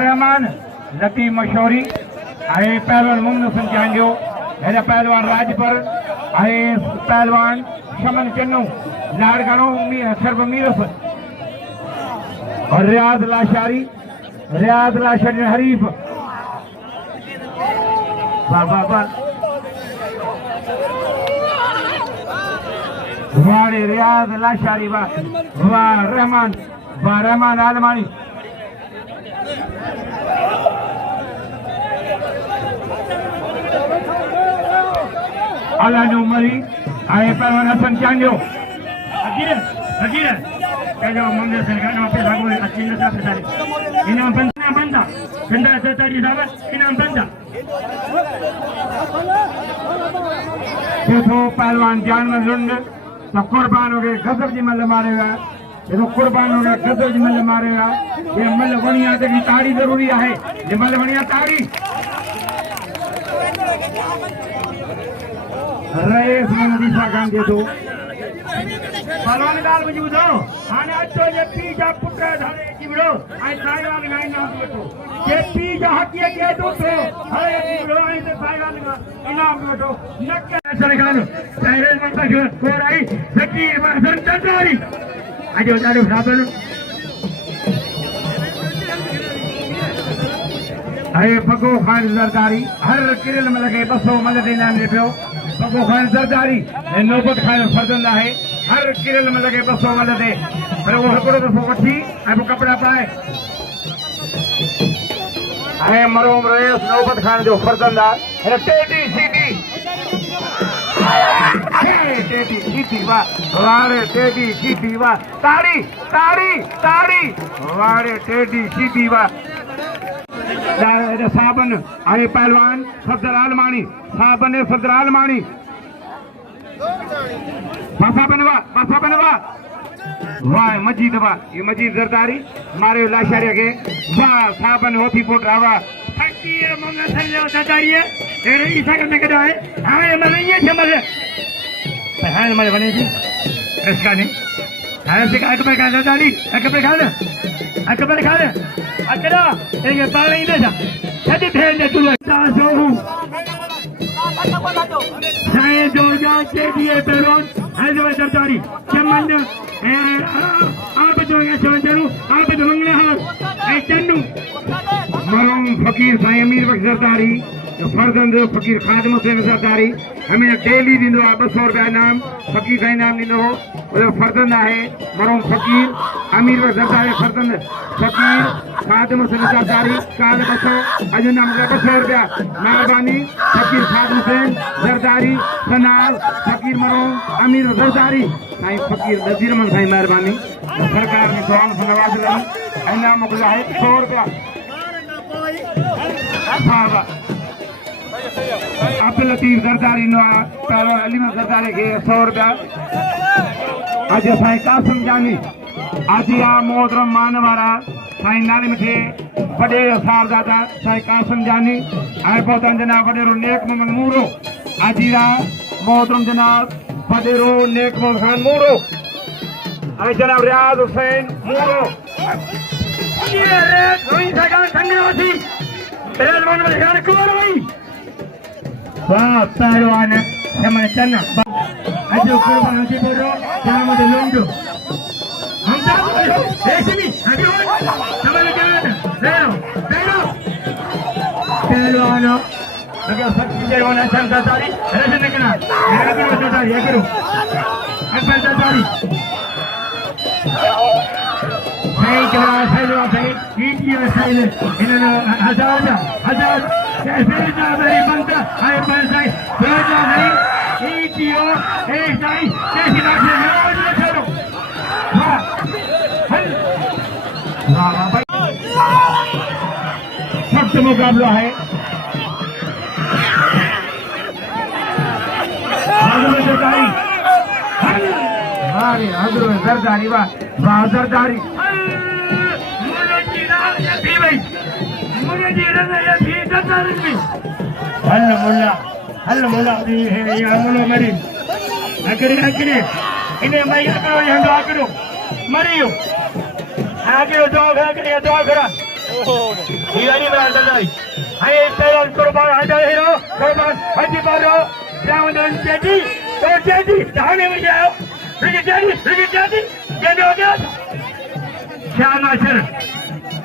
रहमान लतीफ मशहूरी आहे पहलवान मुमन हसन चांजो हेरा पहलवान राजपर आहे पहलवान शमन चन्नू लाड़गानो सर्व मीरफ और रियाज लाशारी हरीफ बाबा वाड़े रियाज लाशारी वाह रहमान आलमानी अलानु मरी आए पहलवान Hasan चांजो अकीर kalau mungkin sekarang apa lagu akhirnya tak terjadi. Ini benda terjadi dapat ini benda. Itu पहलवान जान में लुंड तो कुर्बान हो गए गजब जी मल्ल मारेगा ये तो कुर्बान हो गया गजब जी मल्ल मारेगा ये मल्ल बनिया की ताड़ी जरूरी है ये मल्ल बनिया ताड़ी रईस मंदिसा गांधी तो पहलवान लाल मौजूद हो आने अच्छो ये पीजा पुत्र धारे जीवड़ो आई साइवाल गाय नाम बेटो ये पीजा हकिया के दो तो हरे जीवड़ो आई से साइवाल का इनाम बेटो नक्के सरकार साइरल मंता जो कोराई फकीर मसन चंदारी आजो जारो साबल अरे फको खान जरदारी हर किरल में लगे बसो मलदे नाम ले पियो फको खान जरदारी नौबत खान फर्जंदा है हर किरल में लगे बसो मलदे पर वो हकड़ो बसो वठी अब कपड़ा पाए अरे मरोम रईस नौबत खान जो फर्जंदा है टेडी सीटी वारे टेडी सीटी वाह ताड़ी वारे टेडी सीटी वाह साबन आए पहलवान सफदर आलमानी बासा बनवा वाह मजीद वाह ये मजीद जरदारी मारे लाशारे के वाह साबन होती पोट रावा फकीर मंगा सल्लो जरदारी है तेरे ईसा करने के दाए हां मैं ये जमल हां मैं बने थी इसका नहीं हां से का पे का जरदारी एक पे खा ले अकरा एक पाले ही जा छदी भेन दे तू तासो साए जो के दिए पेरोन हजवा जरदारी चमन आप जो ये चलू आप तो मंगले हां ए चन्नू मरोम फकीर साई अमीर बख्श जरदारी जो फर्जंद फकीर खादिम हुसैन जरदारी हमें डेली दिनो 200 रुपया नाम फकीर साई नाम दिनो और फर्जंद है मरोम फकीर अमीर बख्श जरदारी फर्जंद फकीर खादिम हुसैन जरदारी काल बसो अजू नाम 200 रुपया मेहरबानी फकीर खादिम हुसैन जरदारी सनाल फकीर मरोम अमीर जरदारी साई फकीर नजीर मन साई मेहरबानी सरकार ने दुआ से नवाज ली इनाम मोकला है 100 रुपया अब्दुल लतीफ जरदारी नो पहलवान अलीमा जरदारी के 100 रुपया आज साई कासिम जानी आज या मोहतरम मानवारा साई नाले मिठे बड़े साहबजादा साई कासिम जानी आए पहुंचन जनाब बडेरो नेक मोहम्मद मूरो आज या मोहतरम जनाब बडेरो नेक मोहम्मद खान मूरो आए जनाब रियाज हुसैन मूरो ये रे कोई जगह संगे होती पहलवान वाले खान कौन भाई वाह पहलवान हमने चन्ना अजो कुर्बान होती बोलो जनाब दे लोंडो हम जाओ ऐसे अभी हो हमारे जान ले पहलवान अगर सच्ची जवान संता तारी ऐसे निकलना मेरा भी होता है ये करो अब जरदारी सही करा सही कीजिए सही इन्होंने हजार कैसे जा मेरी बनता है पैसा भेजा नहीं कीजिए एक नहीं कैसी लाठी है चलो वाह भाई सख्त मुकाबला है हजरत जरदारी वाह जरदारी हल्ला मुल्ला ये मुल्ला मरी अकरे इन्हें मैं करो यहाँ दो करो मरियो आगे जवाब है कि जवाब करा ये नहीं बना चल रही हाय तेरा कुर्बान हटा हीरो कुर्बान हजी पारो जावन जेडी तो जेडी जाने में जाओ फिर जेडी ये हो गया क्या नाचर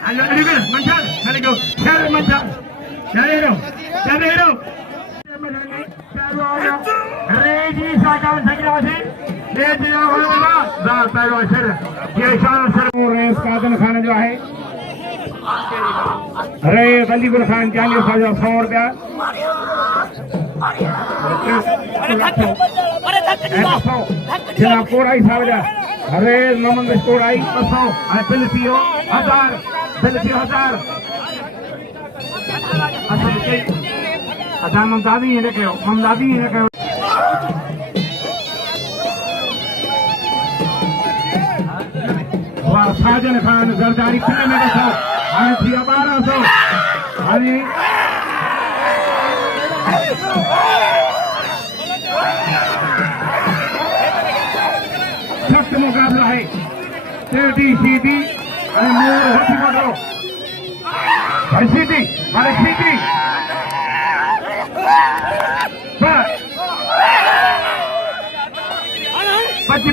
अल्लाह रिबे मंचर चले गो खेल मंचर चले हीरो रेजी साकान सगिरासी रेजी होगा दाल पैरो सर ये शान सर रेस कादन खान जो है रे वलीगुल खान जाने साजा 100 रुपया जनाब कोड़ाई सावजा अरे नमंग कोड़ाई 200 बिल पियो 1000 अच्छा ममदादी ये कहो वाह साजन खान जरदारी कितने में बसो अरे थी 1200 अरे सख्त मुकाबला है टेडी सीधी अरे मोर होती बोलो सीधी अरे सीधी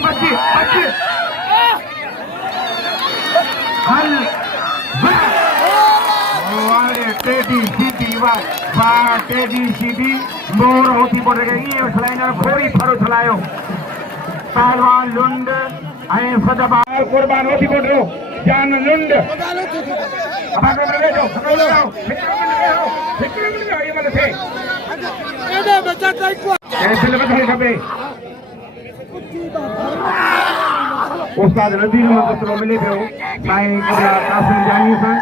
बच्ची हल टेडी सीधी वाह टेडी सीधी मोर होती बोल रही है उसलाइनर फोड़ी फरो चलायो पहलवान लुंड आए सदबार कुर्बान होती बोल रहे हो जान लुंड अब आगे बढ़ जाओ पकड़ लो ये मत से ये बच्चा टाइप को कैसे लगा खबे उस्ताद नदीर मंत्र मिले थे साईं कासिम जानी सन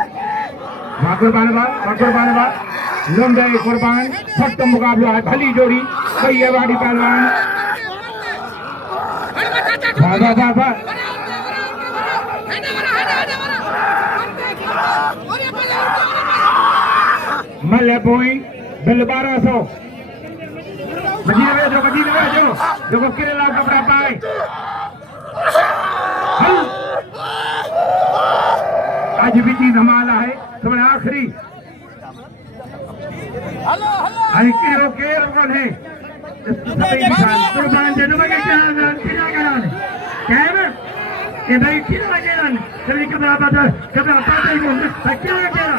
कुर्बान लुंडे कुर्बान सख्त मुकाबला है भली जोड़ी कई अवार्डी पहलवान बाबा मल्ले पोई बिल 1200 मजीने भेजो देखो किरे लाख कपड़ा पाए आज भी चीज हमारा है तुम्हारा आखिरी केरो केर कौन है कुर्बान जनम के क्या कराने क्या है ये भाई क्या कराने चलिए कब आता ही बोलते क्या करा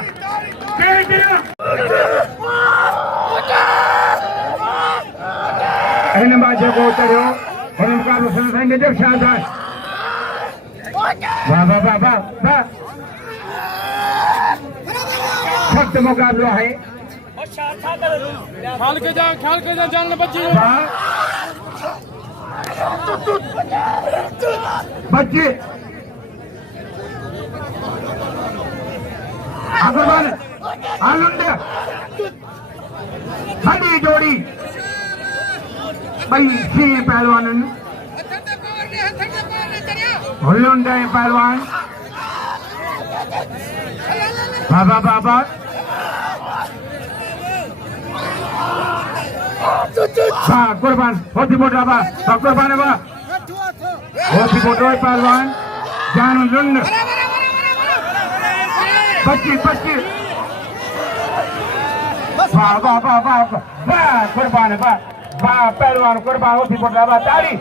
अहने बाजे को चढ़ो और उनका रुसन संगे जब शानदार वाह सख्त मुकाबला है ख्याल के जा जानने बच्चे अग्रवाल आलुंडे हडी जोड़ी भाई सी पहलवान हुल्लुंडे पहलवान बाबा कुर्बान होती बोट कुर्बान होती बोट पहलवान जान लुंड 25 कुर्बान पहलवान कुर्बान होती बोट ताड़ी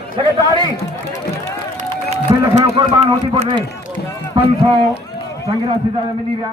कुर्बान होती बोट 500 संग्रह सीधा मिली गया